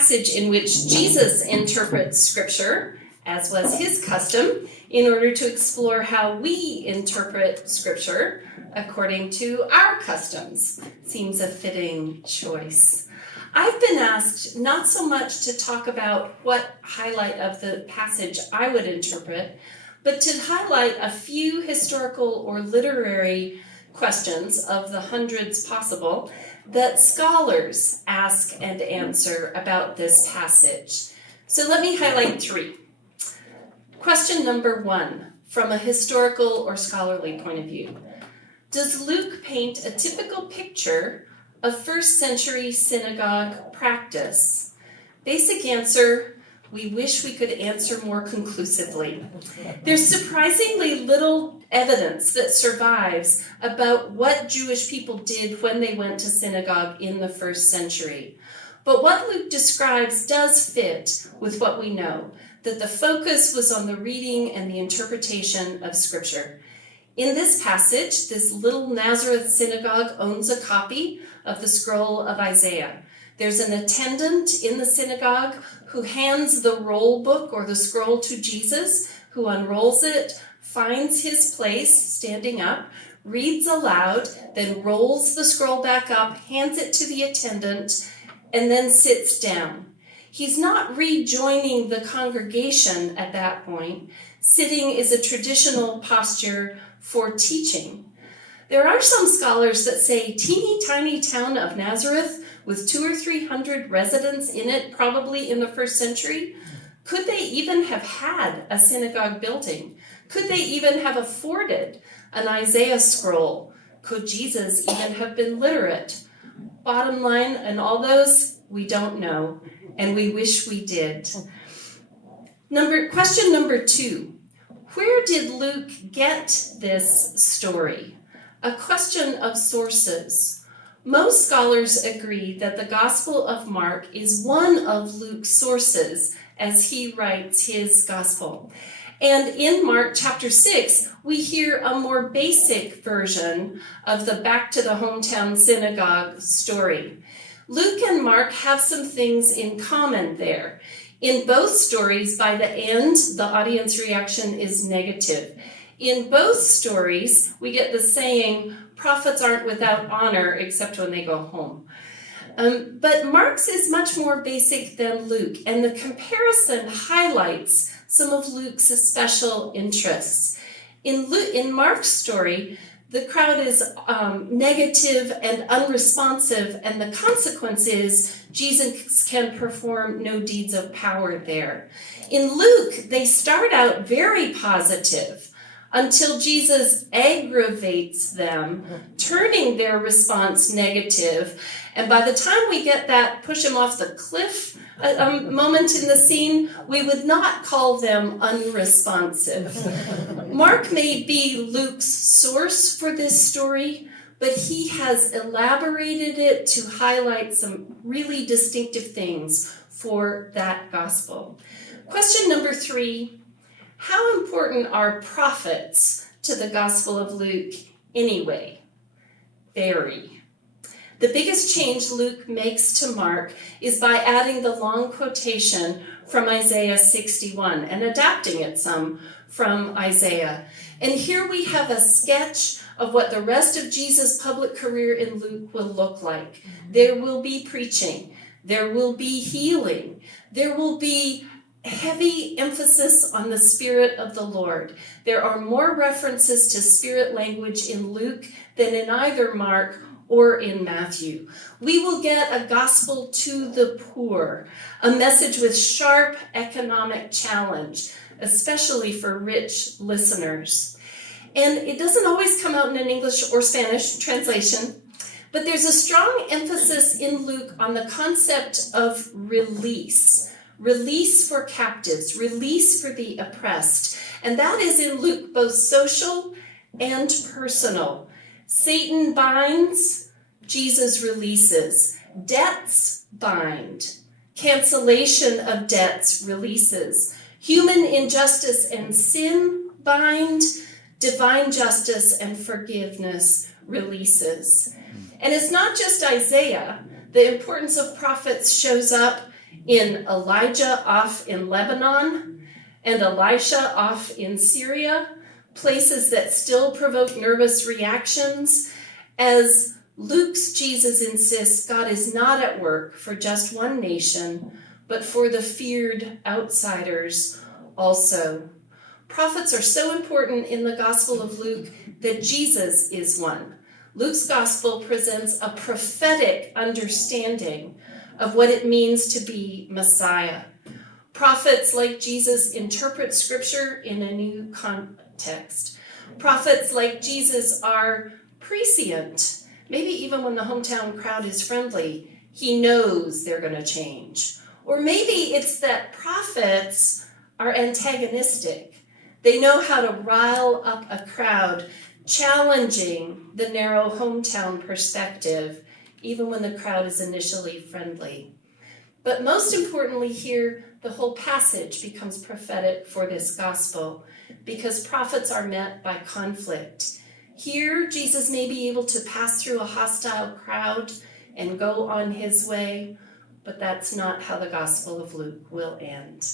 passage in which Jesus interprets Scripture, as was his custom, in order to explore how we interpret Scripture according to our customs. Seems a fitting choice. I've been asked not so much to talk about what highlight of the passage I would interpret, but to highlight a few historical or literary questions of the hundreds possible that scholars ask and answer about this passage. So let me highlight three. Question number 1, from a historical or scholarly point of view. Does Luke paint a typical picture of first century synagogue practice? Basic answer, we wish we could answer more conclusively. There's surprisingly little evidence that survives about what Jewish people did when they went to synagogue in the first century. But what Luke describes does fit with what we know, that the focus was on the reading and the interpretation of Scripture. In this passage, this little Nazareth synagogue owns a copy of the scroll of Isaiah. There's an attendant in the synagogue who hands the roll book or the scroll to Jesus, who unrolls it, finds his place standing up, reads aloud, then rolls the scroll back up, hands it to the attendant, and then sits down. He's not rejoining the congregation at that point. Sitting is a traditional posture for teaching. There are some scholars that say teeny tiny town of Nazareth with 200 or 300 residents in it, probably in the first century. Could they even have had a synagogue building? Could they even have afforded an Isaiah scroll? Could Jesus even have been literate? Bottom line, and all those, we don't know, and we wish we did. Question number 2. Where did Luke get this story? A question of sources. Most scholars agree that the Gospel of Mark is one of Luke's sources as he writes his Gospel. And in Mark chapter 6, we hear a more basic version of the back to the hometown synagogue story. Luke and Mark have some things in common there. In both stories, by the end, the audience reaction is negative. In both stories, we get the saying, prophets aren't without honor except when they go home. But Mark's is much more basic than Luke, and the comparison highlights some of Luke's special interests. In Mark's story, the crowd is negative and unresponsive, and the consequence is Jesus can perform no deeds of power there. In Luke, they start out very positive until Jesus aggravates them, turning their response negative. And by the time we get that push him off the cliff moment in the scene, we would not call them unresponsive. Mark may be Luke's source for this story, but he has elaborated it to highlight some really distinctive things for that gospel. Question number 3. How important are prophets to the Gospel of Luke anyway? Very. The biggest change Luke makes to Mark is by adding the long quotation from Isaiah 61 and adapting it some from Isaiah. And here we have a sketch of what the rest of Jesus' public career in Luke will look like. There will be preaching. There will be healing. There will be heavy emphasis on the Spirit of the Lord. There are more references to Spirit language in Luke than in either Mark or in Matthew. We will get a gospel to the poor, a message with sharp economic challenge, especially for rich listeners. And it doesn't always come out in an English or Spanish translation, but there's a strong emphasis in Luke on the concept of release. Release for captives, release for the oppressed. And that is in Luke both social and personal. Satan binds, Jesus releases. Debts bind. Cancellation of debts releases. Human injustice and sin bind. Divine justice and forgiveness releases. And it's not just Isaiah. The importance of prophets shows up in Elijah off in Lebanon and Elisha off in Syria, places that still provoke nervous reactions, as Luke's Jesus insists God is not at work for just one nation, but for the feared outsiders also. Prophets are so important in the Gospel of Luke that Jesus is one. Luke's Gospel presents a prophetic understanding of what it means to be Messiah. Prophets like Jesus interpret Scripture in a new context. Prophets like Jesus are prescient. Maybe even when the hometown crowd is friendly, he knows they're going to change. Or maybe it's that prophets are antagonistic. They know how to rile up a crowd, challenging the narrow hometown perspective, even when the crowd is initially friendly. But most importantly here, the whole passage becomes prophetic for this gospel, because prophets are met by conflict. Here, Jesus may be able to pass through a hostile crowd and go on his way, but that's not how the Gospel of Luke will end.